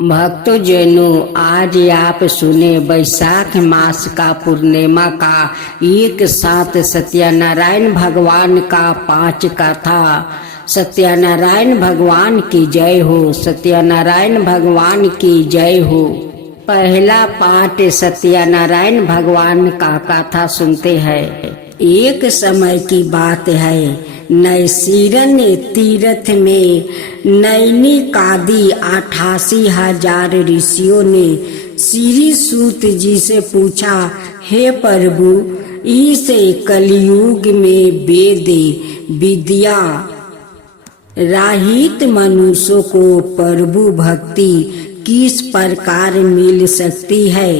भक्तजनों, आज आप सुने वैशाख मास का पूर्णिमा का एक साथ सत्यनारायण भगवान का 5 कथा। सत्यनारायण भगवान की जय हो। सत्यनारायण भगवान की जय हो। पहला पाठ सत्यनारायण भगवान का कथा सुनते हैं। एक समय की बात है, नैसीरन तीर्थ में नैनीकादि 88,000 ऋषियों ने श्री सूत जी से पूछा, हे प्रभु, इस कलयुग में वेद विद्या रहित मनुष्यों को प्रभु भक्ति किस प्रकार मिल सकती है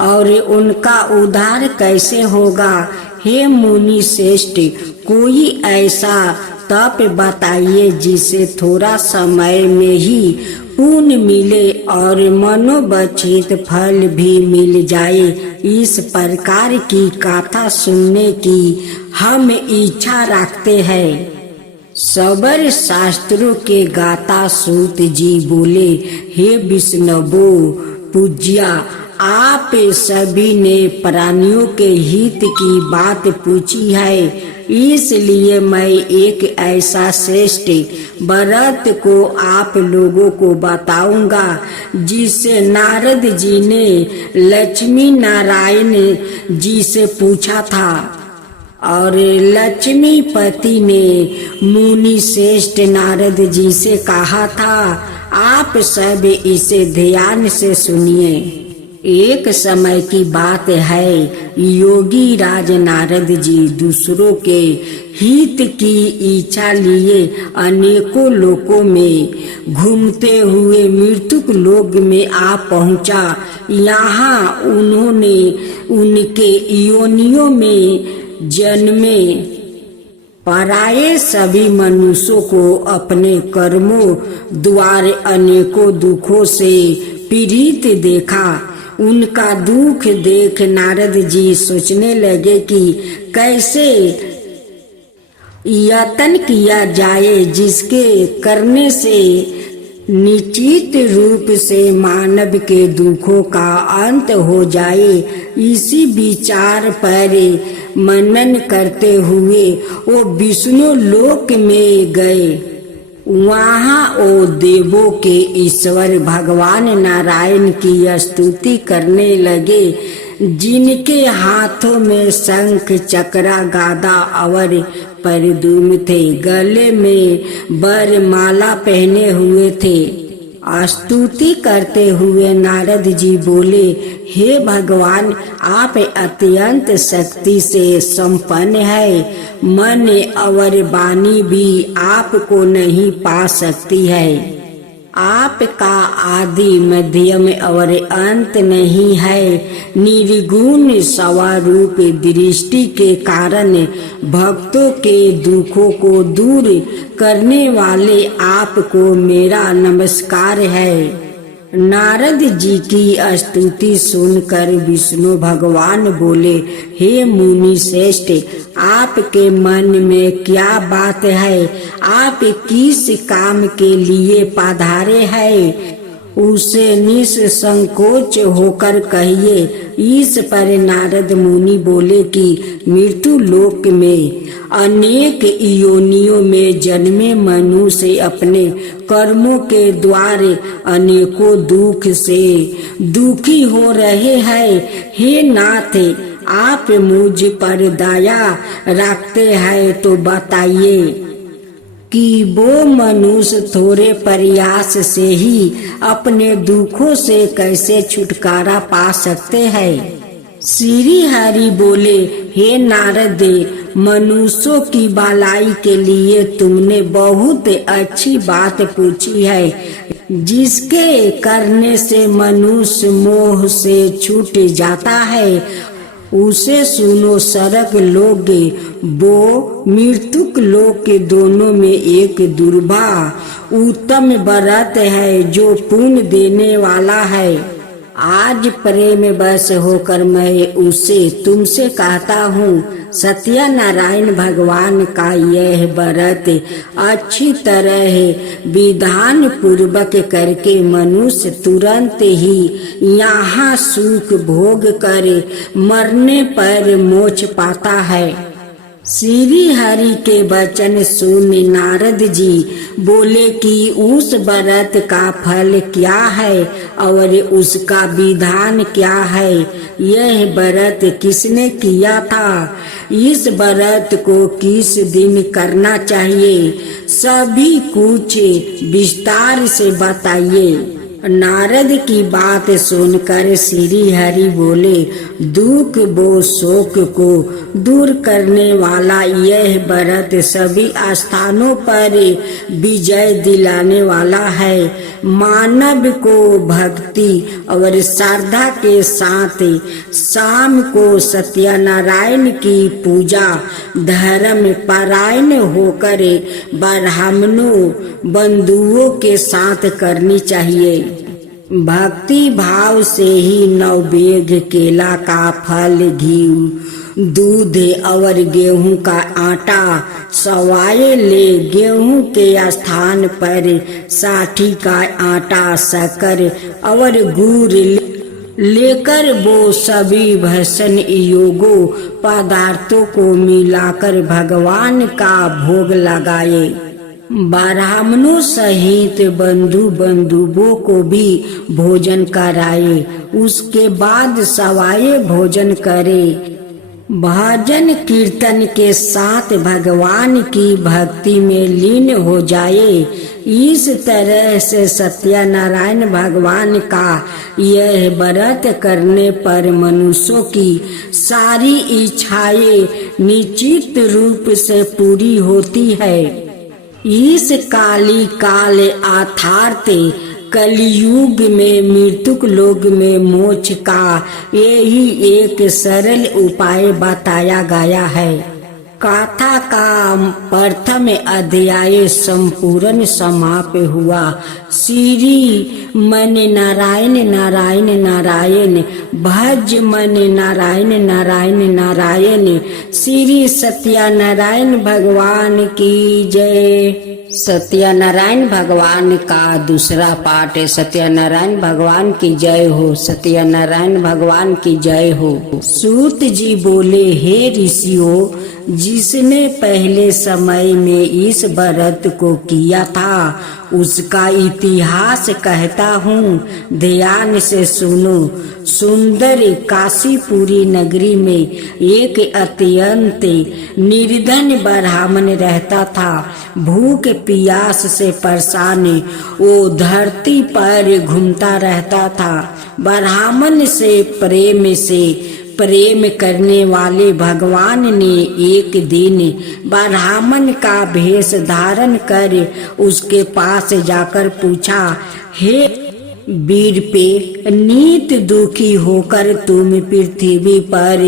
और उनका उद्धार कैसे होगा? हे मुनि श्रेष्ठ, कोई ऐसा तप बताइए जिससे थोड़ा समय में ही पुण्य मिले और मनोवांछित फल भी मिल जाए। इस प्रकार की कथा सुनने की हम इच्छा रखते हैं। सबर शास्त्रों के गाता सूत जी बोले, हे विष्णुवो पूज्या, आप सभी ने प्राणियों के हित की बात पूछी है, इसलिए मैं एक ऐसा श्रेष्ठ व्रत को आप लोगों को बताऊंगा जिससे नारद जी ने लक्ष्मी नारायण जी से पूछा था और लक्ष्मीपति ने मुनि श्रेष्ठ नारद जी से कहा था। आप सब इसे ध्यान से सुनिए। एक समय की बात है, योगी राज नारद जी दूसरों के हित की इच्छा लिए अनेकों लोकों में घूमते हुए मृत्युक लोक में आ पहुंचा। यहाँ उन्होंने उनके योनियों में जन्मे पराये सभी मनुष्यों को अपने कर्मों द्वारा अनेकों दुखों से पीड़ित देखा। उनका दुख देख नारद जी सोचने लगे कि कैसे यत्न किया जाए जिसके करने से निश्चित रूप से मानव के दुखों का अंत हो जाए। इसी विचार पर मनन करते हुए वो विष्णु लोक में गए। वहाँ वो देवों के ईश्वर भगवान नारायण की स्तुति करने लगे, जिनके हाथों में शंख चक्रा गादा और परदुम थे, गले में वरमाला पहने हुए थे। स्तुति करते हुए नारद जी बोले, हे भगवान, आप अत्यंत शक्ति से संपन्न है, मन और वाणी भी आपको नहीं पा सकती है। आपका आदि मध्यम और अंत नहीं है। निर्गुण स्वरूप दृष्टि के कारण भक्तों के दुखों को दूर करने वाले आपको मेरा नमस्कार है। नारद जी की स्तुति सुनकर विष्णु भगवान बोले, हे मुनि श्रेष्ठ, आपके मन में क्या बात है? आप किस काम के लिए पधारे हैं? उसे निसंकोच होकर कहिए। इस पर नारद मुनि बोले कि मृत्यु लोक में अनेक योनियों में जन्मे मनुष्य अपने कर्मों के द्वारा अनेकों दुख से दुखी हो रहे हैं। हे नाथ, आप मुझ पर दया रखते हैं तो बताइए कि वो मनुष्य थोड़े प्रयास से ही अपने दुखों से कैसे छुटकारा पा सकते हैं? श्री हरि बोले, हे नारद, मनुष्यों की भलाई के लिए तुमने बहुत अच्छी बात पूछी है, जिसके करने से मनुष्य मोह से छूट जाता है। उसे सुनो। सरक लोग वो मृत्युक लोक के दोनों में एक दुर्भा उत्तम व्रत है जो पुण्य देने वाला है। आज प्रेम बस होकर मैं उसे तुमसे कहता हूँ, सत्यनारायण भगवान का यह व्रत अच्छी तरह विधान पूर्वक करके मनुष्य तुरंत ही यहाँ सुख भोग कर मरने पर मोक्ष पाता है। श्री हरि के वचन सुन नारद जी बोले कि उस व्रत का फल क्या है और उसका विधान क्या है, यह व्रत किसने किया था, इस व्रत को किस दिन करना चाहिए, सभी कुछ विस्तार से बताइए। नारद की बात सुनकर श्री हरि बोले, दुख व शोक को दूर करने वाला यह व्रत सभी स्थानों पर विजय दिलाने वाला है। मानव को भक्ति और श्रद्धा के साथ शाम को सत्यनारायण की पूजा धर्म परायण होकर ब्राह्मणों बंधुओं के साथ करनी चाहिए। भक्ति भाव से ही नवबेग केला का फल, घी, दूध और गेहूं का आटा सवाए ले गेहूं के स्थान पर साठी का आटा, शक्कर और गुड़ लेकर वो सभी भसन योगों पदार्थों को मिलाकर भगवान का भोग लगाए। ब्राह्मणों सहित बंधुओं को भी भोजन कराए। उसके बाद सवाए भोजन करे। भजन कीर्तन के साथ भगवान की भक्ति में लीन हो जाए। इस तरह से सत्यनारायण भगवान का यह व्रत करने पर मनुष्यों की सारी इच्छाएं निश्चित रूप से पूरी होती है। इस काली काल अर्थात कलयुग में मृत्युक लोक में मोक्ष का यही एक सरल उपाय बताया गया है। कथा का प्रथम अध्याय संपूर्ण समाप्त हुआ। श्री मन नारायण नारायण नारायण, भज मन नारायण नारायण नारायण। श्री सत्यनारायण भगवान की जय। सत्यनारायण भगवान का दूसरा पाठ है। सत्यनारायण भगवान की जय हो। सत्यनारायण भगवान की जय हो। सूत जी बोले, हे ऋषियों, जिसने पहले समय में इस व्रत को किया था उसका इतिहास कहता हूँ, ध्यान से सुनो। सुंदर काशीपुरी नगरी में एक अत्यंत निर्धन ब्राह्मण रहता था। भूख प्यास से परेशान वो धरती पर घूमता रहता था। ब्राह्मण से प्रेम करने वाले भगवान ने एक दिन ब्राह्मण का भेष धारण कर उसके पास जाकर पूछा, हे वीर पे, नित दुखी होकर तुम पृथ्वी पर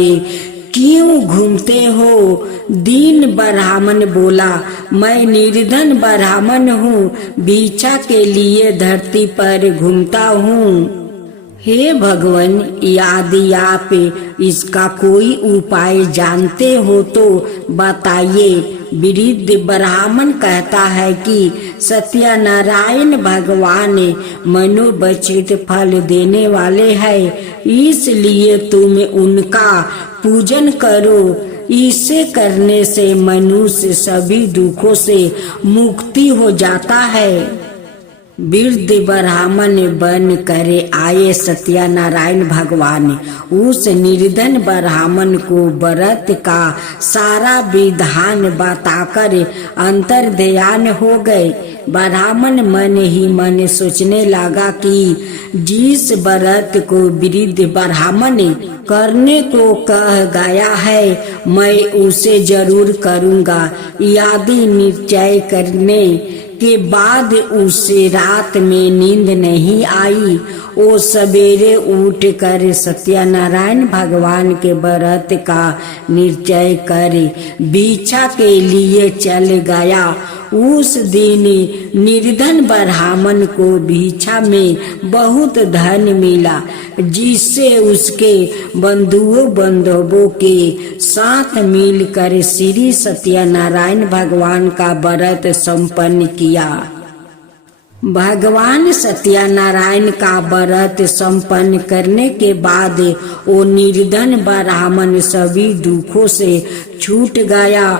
क्यों घूमते हो? दीन ब्राह्मण बोला, मैं निर्धन ब्राह्मण हूँ, भिक्षा के लिए धरती पर घूमता हूँ। हे भगवान, यदि आप इसका कोई उपाय जानते हो तो बताइए। वृद्ध ब्राह्मण कहता है कि सत्यनारायण भगवान मनोवांछित फल देने वाले हैं, इसलिए तुम उनका पूजन करो। इसे करने से मनुष्य सभी दुखों से मुक्ति हो जाता है। वृद्ध ब्राह्मण बन करे आए सत्यनारायण भगवान उस निर्धन ब्राह्मण को व्रत का सारा विधान बताकर अंतर्ध्यान हो गए। ब्राह्मण मन ही मन सोचने लगा कि जिस व्रत को वृद्ध ब्राह्मण करने को कह गया है मैं उसे जरूर करूँगा। यदि निश्चय करने के बाद उसे रात में नींद नहीं आई, वो सवेरे उठकर सत्यनारायण भगवान के व्रत का निश्चय कर भिक्षा के लिए चल गया। उस दिन निर्धन ब्राह्मण को भिक्षा में बहुत धन मिला, जिससे उसके बंधुओं बांधवों के साथ मिलकर श्री सत्यनारायण भगवान का व्रत संपन्न किया। भगवान सत्यनारायण का व्रत संपन्न करने के बाद वो निर्धन ब्राह्मण सभी दुखों से छूट गया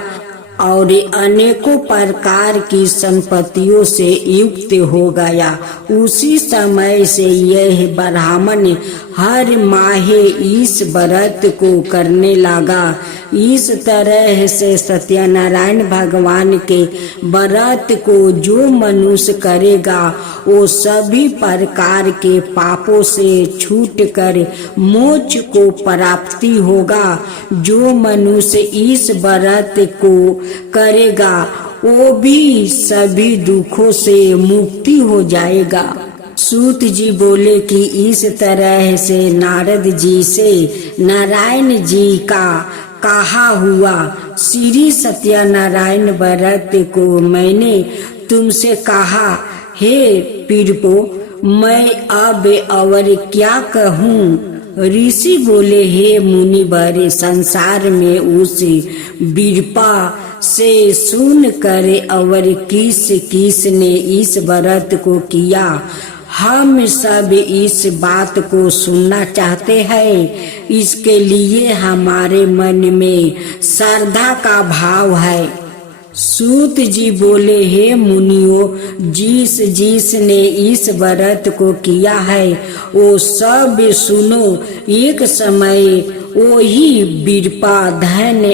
और अनेकों प्रकार की संपत्तियों से युक्त हो गया। उसी समय से यह ब्राह्मण हर माह इस व्रत को करने लगा। इस तरह से सत्यनारायण भगवान के व्रत को जो मनुष्य करेगा वो सभी प्रकार के पापों से छूटकर मोक्ष को प्राप्ति होगा। जो मनुष्य इस व्रत को करेगा वो भी सभी दुखों से मुक्ति हो जाएगा। सूत जी बोले कि इस तरह से नारद जी से नारायण जी का कहा हुआ श्री सत्यनारायण व्रत को मैंने तुमसे कहा, हे पीड़पो मैं अब और क्या कहूँ। ऋषि बोले, हे मुनिवर संसार में उस बीरपा से सुन कर और किस किस ने इस व्रत को किया, हम सब इस बात को सुनना चाहते हैं। इसके लिए हमारे मन में श्रद्धा का भाव है। सूत जी बोले, हे मुनियों जिस जिस ने इस व्रत को किया है वो सब सुनो। एक समय वो ही बीरपा धन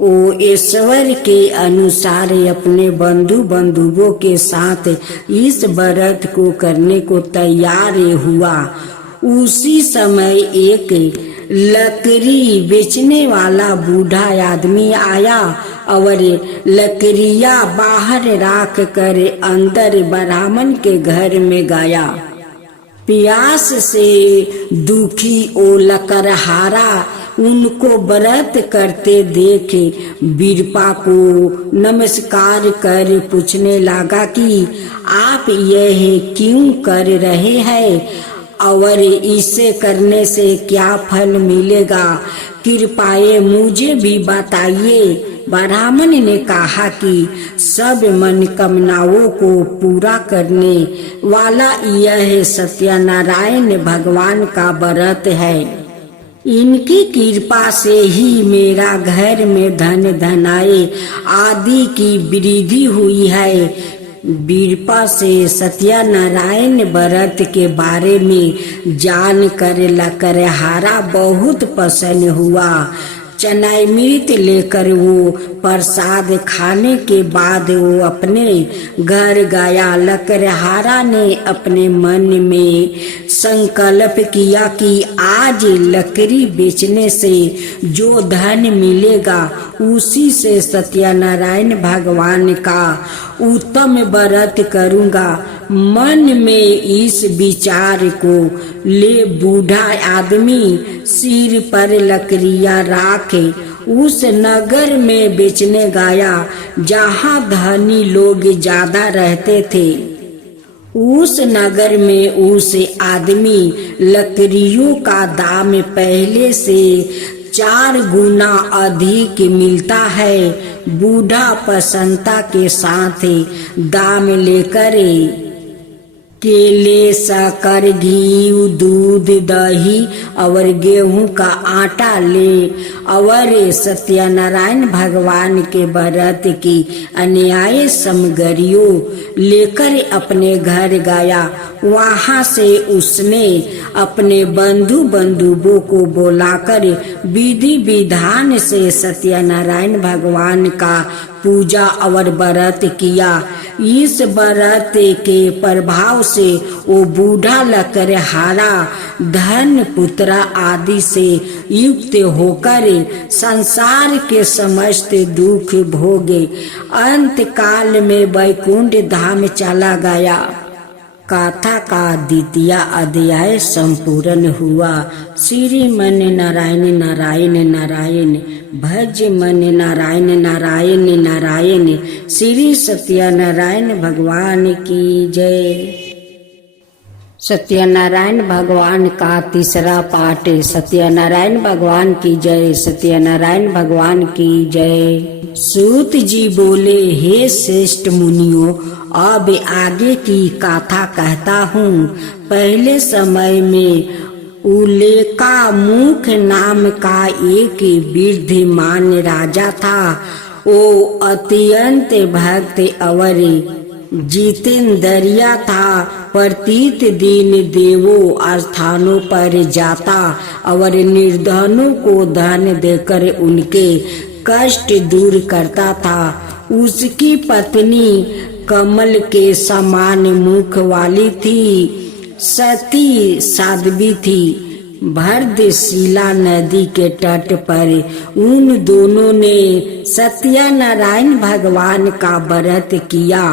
वो ईश्वर के अनुसार अपने बंधु बंधुओं के साथ इस व्रत को करने को तैयार हुआ। उसी समय एक लकड़ी बेचने वाला बूढ़ा आदमी आया और लकड़ियां बाहर रख कर अंदर ब्राह्मण के घर में गया। प्यास से दुखी ओ लकड़हारा उनको व्रत करते देख बीरपा को नमस्कार कर पूछने लगा कि आप यह क्यों कर रहे हैं और इसे करने से क्या फल मिलेगा, कृपया मुझे भी बताइए। ब्राह्मण ने कहा कि सब मनोकामनाओं को पूरा करने वाला यह सत्यनारायण भगवान का व्रत है। इनकी कृपा से ही मेरा घर में धन धनाए आदि की वृद्धि हुई है। बीरपा से सत्यनारायण व्रत के बारे में जान कर लकड़हारा बहुत प्रसन्न हुआ। चनामृत लेकर वो प्रसाद खाने के बाद वो अपने घर गया। लकड़हारा ने अपने मन में संकल्प किया कि आज लकड़ी बेचने से जो धन मिलेगा उसी से सत्यनारायण भगवान का उत्तम व्रत करूंगा। मन में इस विचार को ले बूढ़ा आदमी सिर पर लकड़ियां राखे उस नगर में बेचने गया जहाँ धनी लोग ज्यादा रहते थे। उस नगर में उस आदमी लकड़ियों का दाम पहले से 4 गुना अधिक मिलता है। बूढ़ा प्रसन्नता के साथ दाम लेकर केले, शक्कर, घी, दूध, दही और गेहूं का आटा ले और सत्यनारायण भगवान के व्रत की अन्याय सामग्रियों लेकर अपने घर गया। वहां से उसने अपने बंधु बंधुओं को बुलाकर विधि विधान से सत्यनारायण भगवान का पूजा और व्रत किया। इस व्रत के प्रभाव से वो बूढ़ा लकड़हारा धन पुत्र आदि से युक्त होकर संसार के समस्त दुख भोगे अंत काल में वैकुंठ धाम चला गया। कथा का 2वां अध्याय संपूर्ण हुआ। श्रीमन नारायण नारायण नारायण। भज मन नारायण नारायण नारायण। श्री सत्यनारायण भगवान की जय। सत्यनारायण भगवान का तीसरा पाठ। सत्यनारायण भगवान की जय। सत्यनारायण भगवान की जय। सूत जी बोले, हे श्रेष्ठ मुनियों, अब आगे की गाथा कहता हूँ। पहले समय में उलेका मुख नाम का एक बुद्धिमान राजा था। वो अत्यंत भक्त और जितेंद्रिया था। प्रतीत दिन देवों स्थानों पर जाता और निर्धनों को धन देकर उनके कष्ट दूर करता था। उसकी पत्नी कमल के समान मुख वाली थी, सती साध्वी थी। भरतशिला नदी के तट पर उन दोनों ने सत्यनारायण भगवान का व्रत किया।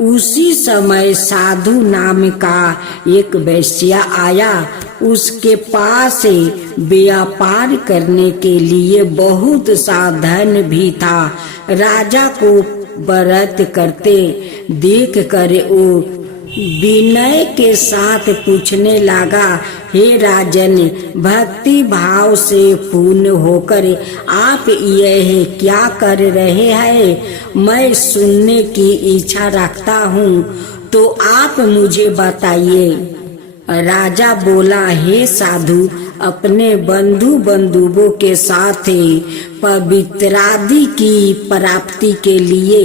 उसी समय साधु नाम का एक वैश्य आया। उसके पास व्यापार करने के लिए बहुत सा धन भी था। राजा को व्रत करते देख कर वो विनय के साथ पूछने लगा, हे राजन, भक्ति भाव से पूर्ण होकर आप यह क्या कर रहे हैं? मैं सुनने की इच्छा रखता हूँ, तो आप मुझे बताइए। राजा बोला, हे साधु, अपने बंधुओं के साथ पवित्रादि की प्राप्ति के लिए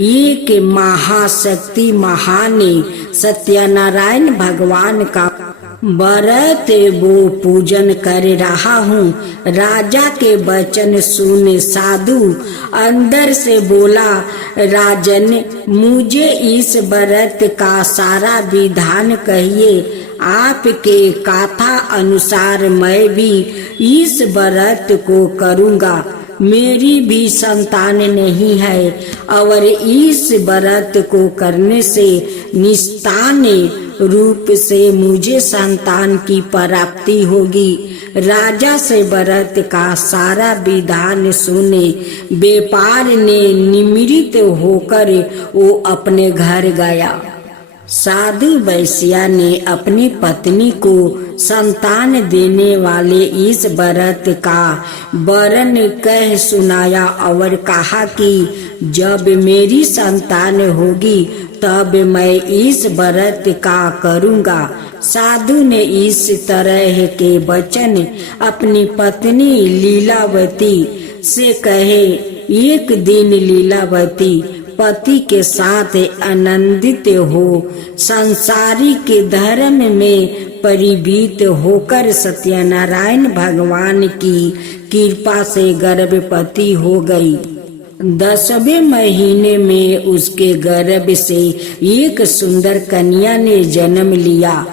एक महाशक्ति महान सत्यनारायण भगवान का व्रत वो पूजन कर रहा हूँ। राजा के वचन सुन साधु अंदर से बोला, राजन, मुझे इस व्रत का सारा विधान कहिए। आपके कथा अनुसार मैं भी इस व्रत को करूँगा। मेरी भी संतान नहीं है और इस व्रत को करने से निस्तान रूप से मुझे संतान की प्राप्ति होगी। राजा से व्रत का सारा विधान सुने व्यापार ने निमित्त होकर वो अपने घर गया। साधु वैश्या ने अपनी पत्नी को संतान देने वाले इस व्रत का वर्णन कह सुनाया और कहा कि जब मेरी संतान होगी तब मैं इस व्रत का करूँगा। साधु ने इस तरह के वचन अपनी पत्नी लीलावती से कहे। एक दिन लीलावती पति के साथ आनंदित हो सांसारिक धर्म में परिवीत होकर सत्यनारायण भगवान की कृपा से गर्भवती हो गई। 10वें महीने में उसके गर्भ से एक सुंदर कन्या ने जन्म लिया।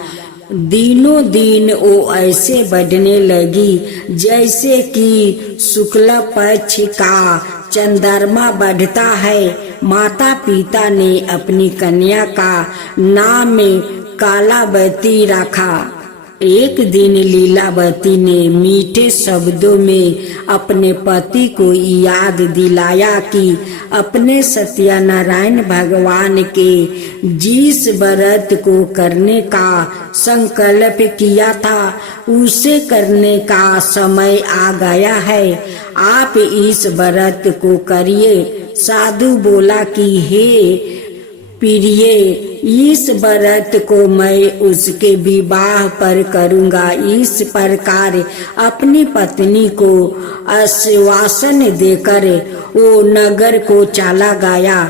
दिनों दिन वो ऐसे बढ़ने लगी जैसे कि शुक्ल पक्ष का चंद्रमा बढ़ता है। माता पिता ने अपनी कन्या का नाम कालावती रखा। एक दिन लीलावती ने मीठे शब्दों में अपने पति को याद दिलाया कि अपने सत्यनारायण भगवान के जिस व्रत को करने का संकल्प किया था उसे करने का समय आ गया है। आप इस व्रत को करिए। साधु बोला कि हे प्रिय, इस व्रत को मैं उसके विवाह पर करूँगा। इस प्रकार अपनी पत्नी को आश्वासन देकर वो नगर को चला गया।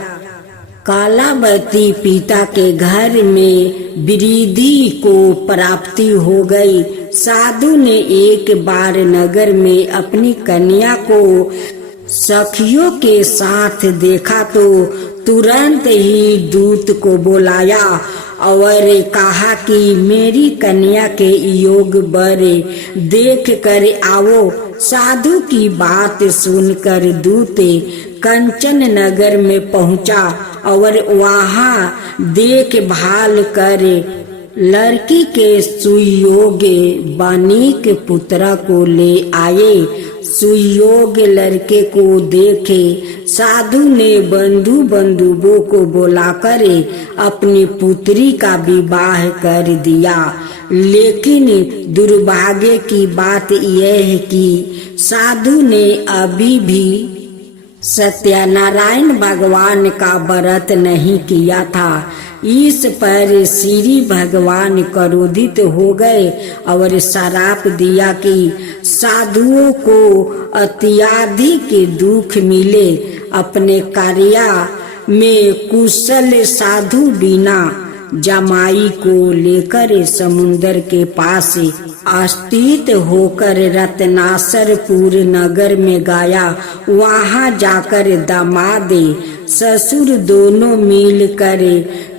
कालावती पिता के घर में वृद्धि को प्राप्ति हो गई। साधु ने एक बार नगर में अपनी कन्या को सखियों के साथ देखा तो तुरंत ही दूत को बुलाया और कहा कि मेरी कन्या के योग वर देख कर आओ। साधु की बात सुनकर दूत कंचन नगर में पहुंचा और वहां देखभाल कर लड़की के सुयोग्य बानिक पुत्र को ले आए। सुयोग्य लड़के को देखे साधु ने बंधु बंधुओं को बुलाकर अपनी पुत्री का विवाह कर दिया। लेकिन दुर्भाग्य की बात यह है कि साधु ने अभी भी सत्यनारायण भगवान का व्रत नहीं किया था। इस पर श्री भगवान क्रोधित हो गए और श्राप दिया कि साधुओं को अत्यधिक दुख मिले। अपने कार्य में कुशल साधु बिना जमाई को लेकर समुद्र के पास स्थित होकर रत्नासरपुर नगर में गया। वहां जाकर दामाद ससुर दोनों मिलकर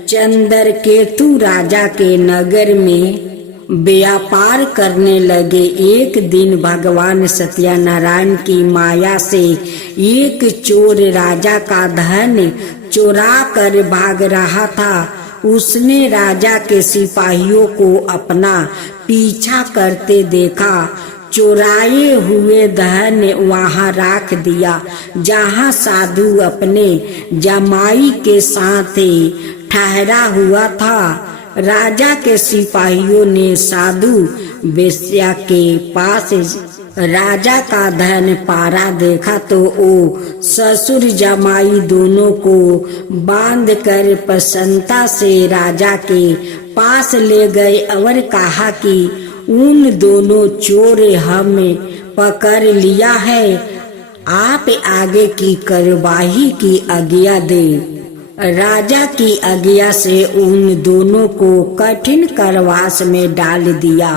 चंद्रकेतु राजा के नगर में व्यापार करने लगे। एक दिन भगवान सत्यनारायण की माया से एक चोर राजा का धन चुरा कर भाग रहा था। उसने राजा के सिपाहियों को अपना पीछा करते देखा। चुराए हुए धन वहां रख दिया जहां साधु अपने जमाई के साथ ठहरा हुआ था। राजा के सिपाहियों ने साधु वेश्या के पास राजा का धन पारा देखा तो वो ससुर जमाई दोनों को बांधकर प्रसन्नता से राजा के पास ले गए और कहा कि उन दोनों चोर हमें पकड़ लिया है, आप आगे की कार्यवाही की आज्ञा दें। राजा की आज्ञा से उन दोनों को कठिन कारावास में डाल दिया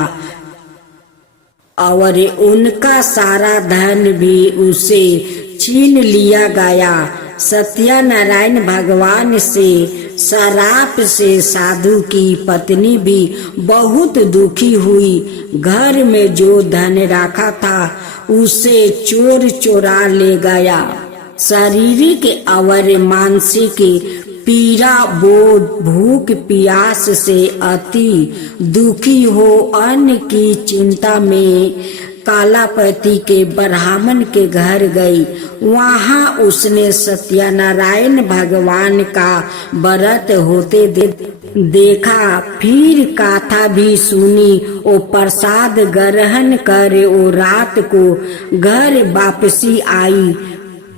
और उनका सारा धन भी उसे छीन लिया गया। सत्यनारायण भगवान से श्राप से साधु की पत्नी भी बहुत दुखी हुई। घर में जो धन रखा था उसे चोर चुरा ले गया। शारीरिक और मानसिक पीड़ा, बोझ, भूख प्यास से अति दुखी हो अन्न की चिंता में कालापति के ब्राह्मण के घर गई। वहां उसने सत्यनारायण भगवान का व्रत होते देखा। फिर कथा भी सुनी। वो प्रसाद ग्रहण कर वो रात को घर वापसी आई।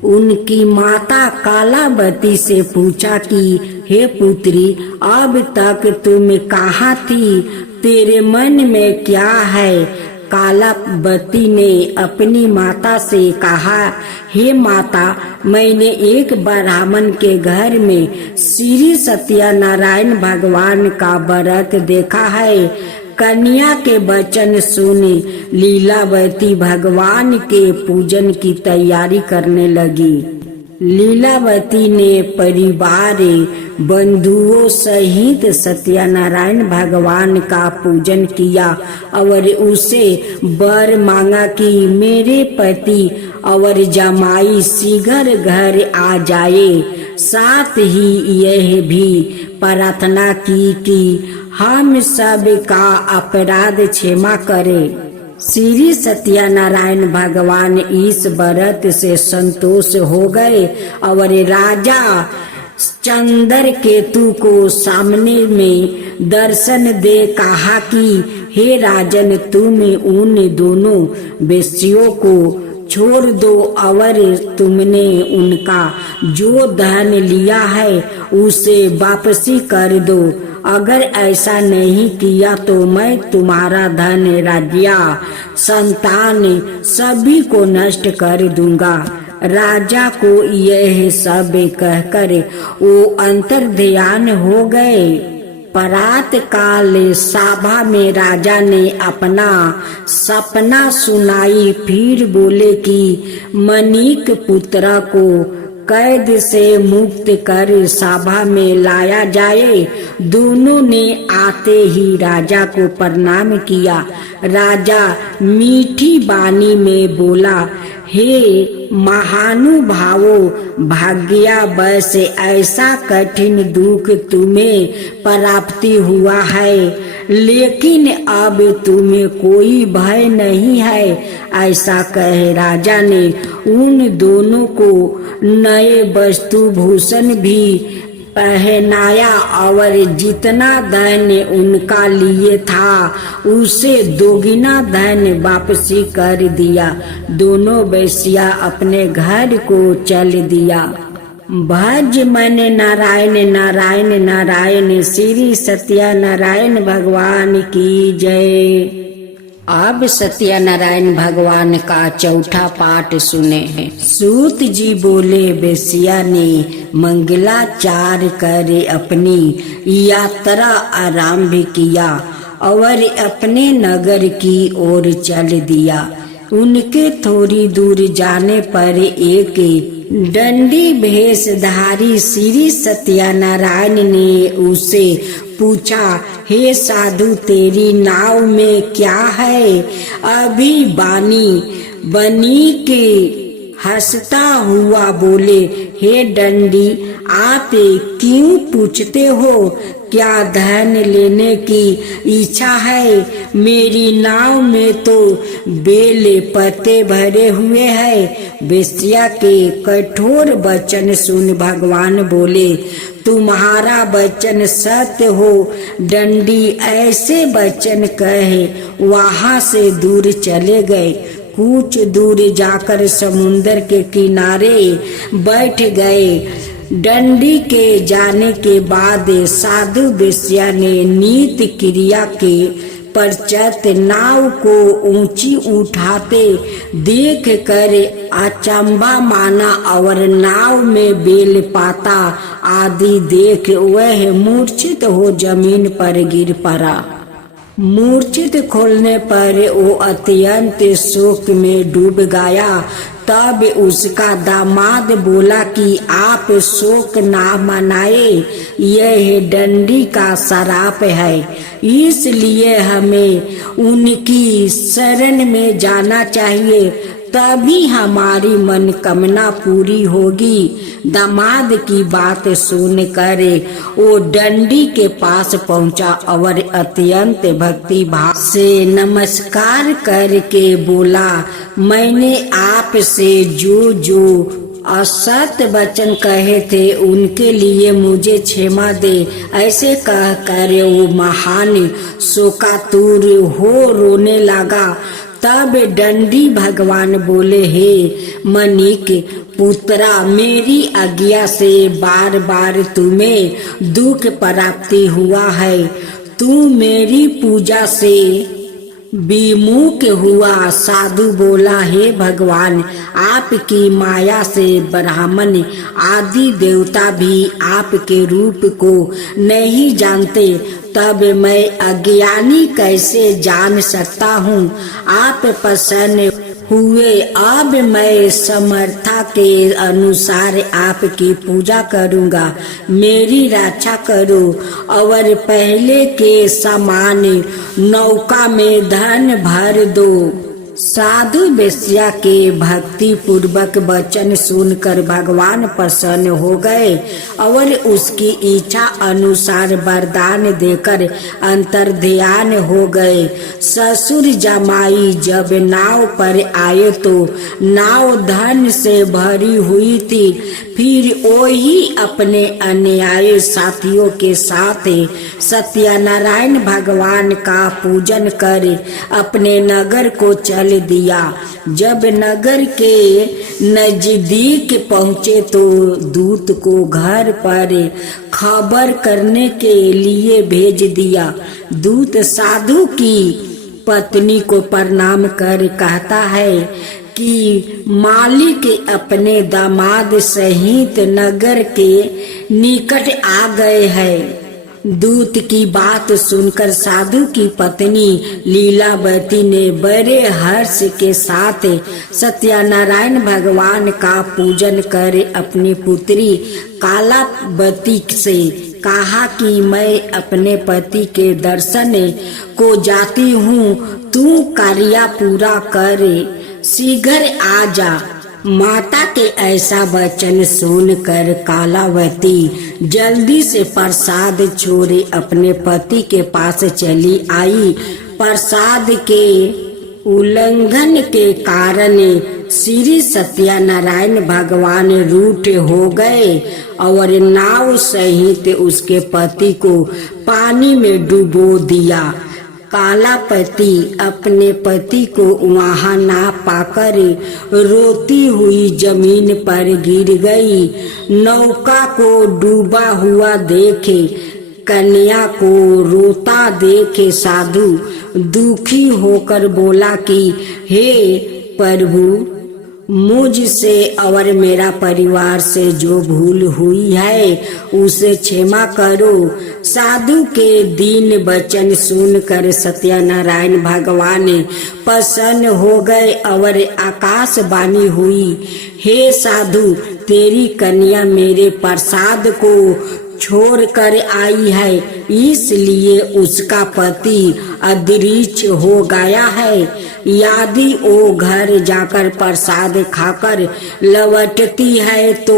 उनकी माता कालावती से पूछा कि हे पुत्री, अब तक तुम कहाँ थी? तेरे मन में क्या है? कालावती ने अपनी माता से कहा, हे माता, मैंने एक ब्राह्मण के घर में श्री सत्यनारायण भगवान का व्रत देखा है। कन्या के वचन सुनी लीलावती भगवान के पूजन की तैयारी करने लगी। लीलावती ने परिवार बंधुओं सहित सत्यनारायण भगवान का पूजन किया और उसे वर मांगा कि मेरे पति और जमाई शीघ्र घर आ जाए। साथ ही यह भी प्रार्थना की कि हम सब का अपराध क्षमा करे। श्री सत्यनारायण भगवान इस व्रत से संतोष हो गए और राजा चंद्रकेतु को सामने में दर्शन दे कहा कि हे राजन, तुम उन दोनों वेश्यों को छोड़ दो और तुमने उनका जो धन लिया है उसे वापसी कर दो। अगर ऐसा नहीं किया तो मैं तुम्हारा धन, राज्य, संतान सभी को नष्ट कर दूंगा। राजा को यह सब कहकर वो अंतर्ध्यान हो गए। प्रात काल सभा में राजा ने अपना सपना सुनाई। फिर बोले कि मणिक पुत्र को कैद से मुक्त कर सभा में लाया जाए। दोनों ने आते ही राजा को प्रणाम किया। राजा मीठी वाणी में बोला, हे महानुभावो, भाग्या बस ऐसा कठिन दुख तुम्हें प्राप्ति हुआ है, लेकिन अब तुम्हें कोई भय नहीं है। ऐसा कह राजा ने उन दोनों को नए वस्तु भूषण भी पहनाया और जितना धन उनका लिए था उसे दोगुना धन वापसी कर दिया। दोनों वेश्या अपने घर को चल दिया। भज मन नारायण नारायण नारायण, श्री सत्यनारायण भगवान की जय। अब सत्यनारायण भगवान का चौथा पाठ सुने। सूत जी बोले, वेश्या ने मंगलाचार कर अपनी यात्रा आरंभ किया और अपने नगर की ओर चल दिया। उनके थोड़ी दूर जाने पर एक दंडी भेषधारी श्री सत्यनारायण ने उसे पूछा, हे साधु, तेरी नाव में क्या है? अभी बनी के हंसता हुआ बोले, हे दंडी, आप क्यों पूछते हो? क्या धन लेने की इच्छा है? मेरी नाव में तो बेल पत्ते भरे हुए हैं। वेश्या के कठोर वचन सुन भगवान बोले, तुम्हारा वचन सत्य हो। दंडी ऐसे वचन कहे वहां से दूर चले गए। कुछ दूर जाकर समुद्र के किनारे बैठ गए। दंडी के जाने के बाद साधु वेश्या ने नित्य क्रिया के पश्चात नाव को ऊंची उठाते देख कर अचंबा माना और नाव में बेल पाता आदि देख वह मूर्छित हो जमीन पर गिर पड़ा। मूर्छित खोलने पर वो अत्यंत शोक में डूब गया। तब उसका दामाद बोला कि आप शोक ना मनाए, यह दंडी का श्राप है, इसलिए हमें उनकी शरण में जाना चाहिए, तभी हमारी मनोकामना पूरी होगी। दामाद की बात सुनकर वो दंडी के पास पहुंचा और अत्यंत भक्ति भाव से नमस्कार करके बोला, मैंने आपसे जो असत्य वचन कहे थे उनके लिए मुझे क्षमा दे। ऐसे कहकर वो महान शोकातुर हो रोने लगा। तब दंडी भगवान बोले, हे मनिक पुत्रा, मेरी आज्ञा से बार बार तुम्हें दुख प्राप्ति हुआ है। तू मेरी पूजा से विमुख हुआ। साधु बोला, हे भगवान, आपकी माया से ब्राह्मण आदि देवता भी आपके रूप को नहीं जानते, तब मैं अज्ञानी कैसे जान सकता हूँ? आप प्रसन्न हुए, अब मैं समर्था के अनुसार आपकी पूजा करूँगा। मेरी रक्षा करो और पहले के समान नौका में धन भर दो। साधु वेश्या के भक्ति पूर्वक वचन सुनकर भगवान प्रसन्न हो गए और उसकी इच्छा अनुसार वरदान देकर अंतर्ध्यान हो गए। ससुर जमाई जब नाव पर आए तो नाव धन से भरी हुई थी। फिर वही अपने अन्यायी साथियों के साथ सत्यनारायण भगवान का पूजन कर अपने नगर को चल दिया। जब नगर के नजदीक पहुंचे तो दूत को घर पर खबर करने के लिए भेज दिया। दूत साधु की पत्नी को प्रणाम कर कहता है कि मालिक अपने दामाद सहित नगर के निकट आ गए हैं। दूत की बात सुनकर साधु की पत्नी लीलावती ने बड़े हर्ष के साथ सत्यनारायण भगवान का पूजन कर अपनी पुत्री कालावती से कहा कि मैं अपने पति के दर्शन को जाती हूँ, तू कार्य पूरा कर शीघ्र आ जा। माता के ऐसा वचन सुनकर कालावती जल्दी से प्रसाद छोड़े अपने पति के पास चली आई। प्रसाद के उल्लंघन के कारण श्री सत्यनारायण भगवान रूठ हो गए और नाव सहित उसके पति को पानी में डुबो दिया। कालापति अपने पति को वहां ना पाकर रोती हुई जमीन पर गिर गई। नौका को डूबा हुआ देखे, कन्या को रोता देखे साधु दुखी होकर बोला कि हे प्रभु, मुझसे और मेरा परिवार से जो भूल हुई है उसे क्षमा करो। साधु के दीन वचन सुनकर सत्यनारायण भगवान प्रसन्न हो गए और आकाशवाणी हुई, हे साधु, तेरी कन्या मेरे प्रसाद को छोड़कर आई है, इसलिए उसका पति अदृश्य हो गया है। यदि वो घर जाकर प्रसाद खाकर लौटती है तो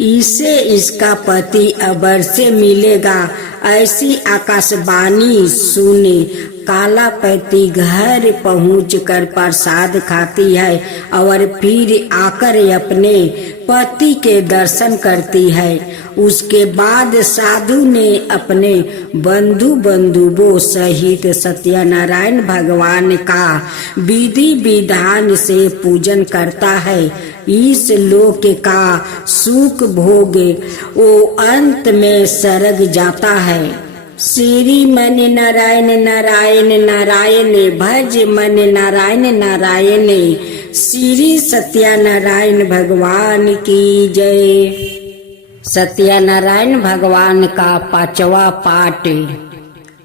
इसे इसका पति अवश्य मिलेगा। ऐसी आकाशवाणी सुने कालापति घर पहुंचकर प्रसाद खाती है और फिर आकर अपने पति के दर्शन करती है। उसके बाद साधु ने अपने बंधुओं सहित सत्यनारायण भगवान का विधि विधान से पूजन करता है। इस लोक का सुख भोग वो अंत में सरग जाता है। श्री मन नारायण नारायण नारायण भज मन नारायण नारायण। श्री सत्यनारायण भगवान की जय। सत्यनारायण भगवान का 5वां पाठ।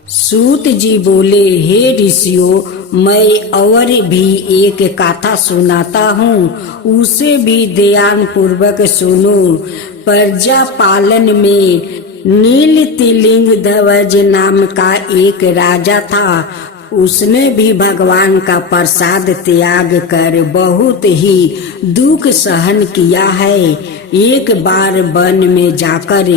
सूत जी बोले, हे ऋषियों, मैं और भी एक कथा सुनाता हूँ, उसे भी ध्यान पूर्वक सुनो। प्रजा पालन में नील तिलिंग ध्वज नाम का एक राजा था। उसने भी भगवान का प्रसाद त्याग कर बहुत ही दुख सहन किया है। एक बार वन में जाकर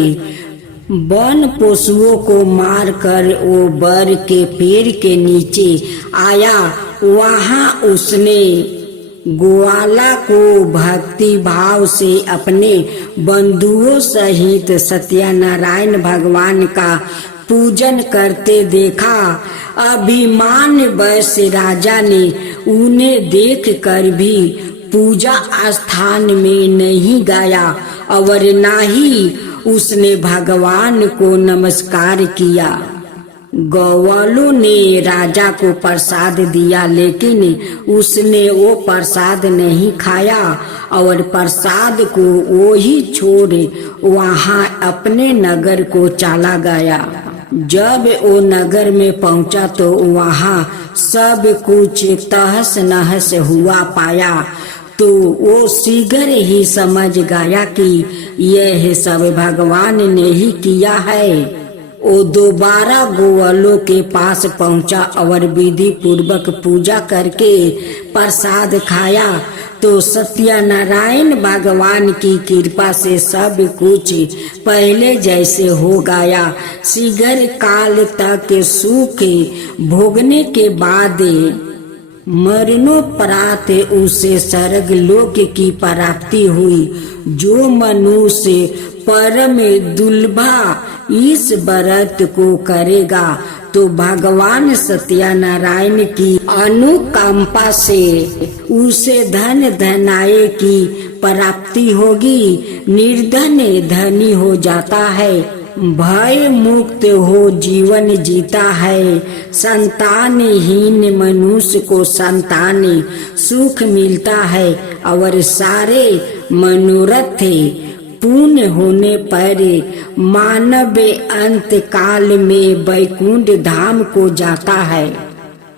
वन पशुओं को मारकर वो बर के पेड़ के नीचे आया। वहां उसने ग्वाला को भक्ति भाव से अपने बंधुओं सहित सत्यनारायण भगवान का पूजन करते देखा। अभिमान वश राजा ने उन्हें देखकर भी पूजा स्थान में नहीं गया और ना ही उसने भगवान को नमस्कार किया। गौवालों ने राजा को प्रसाद दिया, लेकिन उसने वो प्रसाद नहीं खाया और प्रसाद को वो ही छोड़ वहां अपने नगर को चला गया। जब वो नगर में पहुंचा तो वहां सब कुछ तहस नहस हुआ पाया, तो वो शीघ्र ही समझ गया कि यह सब भगवान ने ही किया है। वो दोबारा गोवालों के पास पहुंचा और विधि पूर्वक पूजा करके प्रसाद खाया, तो सत्यनारायण भगवान की कृपा से सब कुछ पहले जैसे हो गया। शीघ्र काल तक सुख भोगने के बाद मरणोपरांत उसे स्वर्ग लोक की प्राप्ति हुई। जो मनुष्य परम दुर्लभा इस व्रत को करेगा तो भगवान सत्यनारायण की अनुकंपा से उसे धन धनाय की प्राप्ति होगी। निर्धन धनी हो जाता है, भय मुक्त हो जीवन जीता है। संतानहीन मनुष्य को संतान सुख मिलता है और सारे मनोरथ पूर्ण होने पर मानव अंत काल में वैकुंठ धाम को जाता है।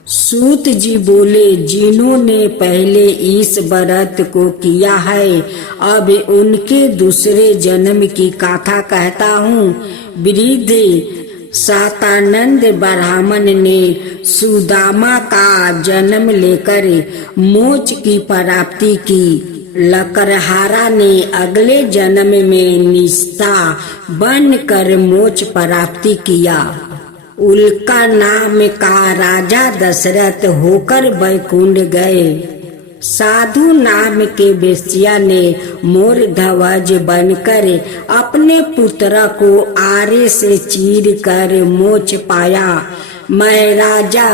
सूत जी बोले, जिन्होंने पहले इस व्रत को किया है, अब उनके दूसरे जन्म की कथा कहता हूँ। वृद्ध सातानंद ब्राह्मण ने सुदामा का जन्म लेकर मोक्ष की प्राप्ति की। लकड़हारा ने अगले जन्म में निष्ठा बनकर मोक्ष प्राप्ति किया। उल्का नाम का राजा दशरथ होकर वैकुंठ गए। साधु नाम के वेश्या ने मोर ध्वज बनकर अपने पुत्र को आरे से चीर कर मोक्ष पाया। महाराजा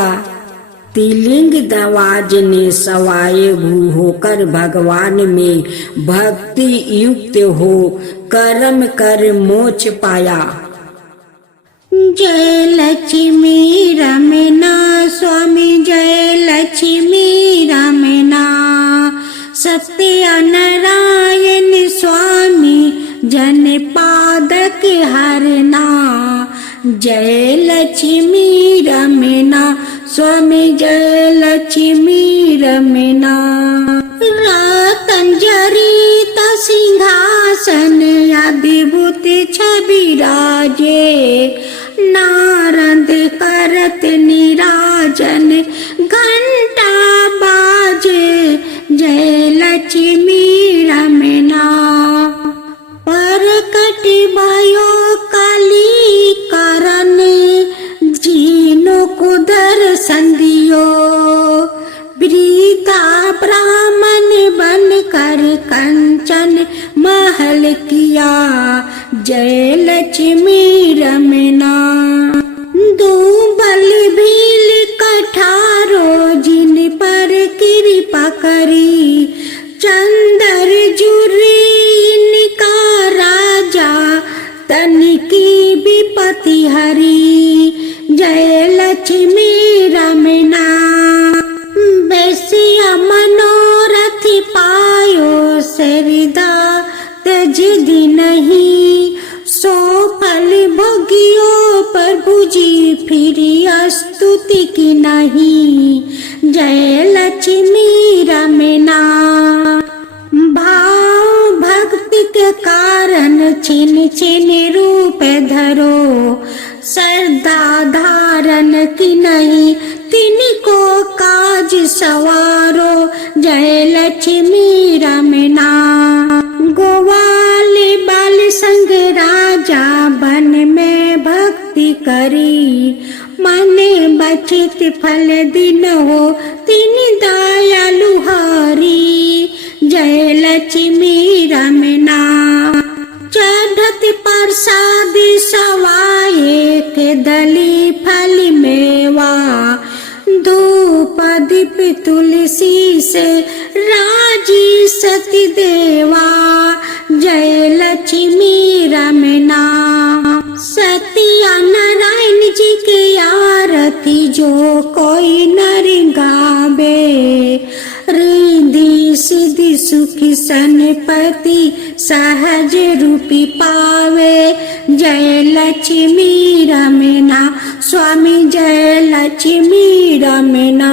तिलिंग ध्वज ने स्वायंभू होकर भगवान में भक्ति युक्त हो कर्म कर मोक्ष पाया। जय लक्ष्मी रमना स्वामी जय लक्ष्मी रमना सत्य नारायण स्वामी जन पादक हरना। जय लक्ष्मी रमना स्वामी जय लक्ष्मी रमना। रतंजरी सिंहासन अद्भुत छवि राजे नारद करत निराजन घंटा बाजे। जय लक्ष्मी रमना। परकट भयो काली करन जीनो को दर्शन दियो। वृद्धा ब्राह्मण बन कर कंचन महल किया। जय लक्ष्मी रमना। दो बल भील कठारो जिन पर कृपा करी। चंदर जुरी इनका राजा तन की विपत्ति हरी। जय लक्ष्मी रमना। बेसिया मनोरथ पायो सरिदा तज दी नहीं। सो फल भोगियो प्रभु जी फिरी स्तुति की नहीं। जय लक्ष्मी रमना। भाव भक्ति के कारण छिन छिन रूप धरो। श्रद्धा धारण की नहीं तिनको काज सवारो। जय लक्ष्मी रमना। गोवाल बाल संग राजा बन में भक्ति करी। मन बचित फल दिन हो तीन दयालु हरी। जय लक्ष्मी रमना। चढ़त प्रसाद सवाए के दली फल मेवा। धूप दीप तुलसी से राजी सती देवा। जय लक्ष्मी रमना। सत्या नारायण जी की आरती जो कोई नर गावे। रिद्धि सिद्धि सुखी संपत्ति सहज रूपी पावे। जय लक्ष्मी रमना स्वामी जय लक्ष्मी रमना।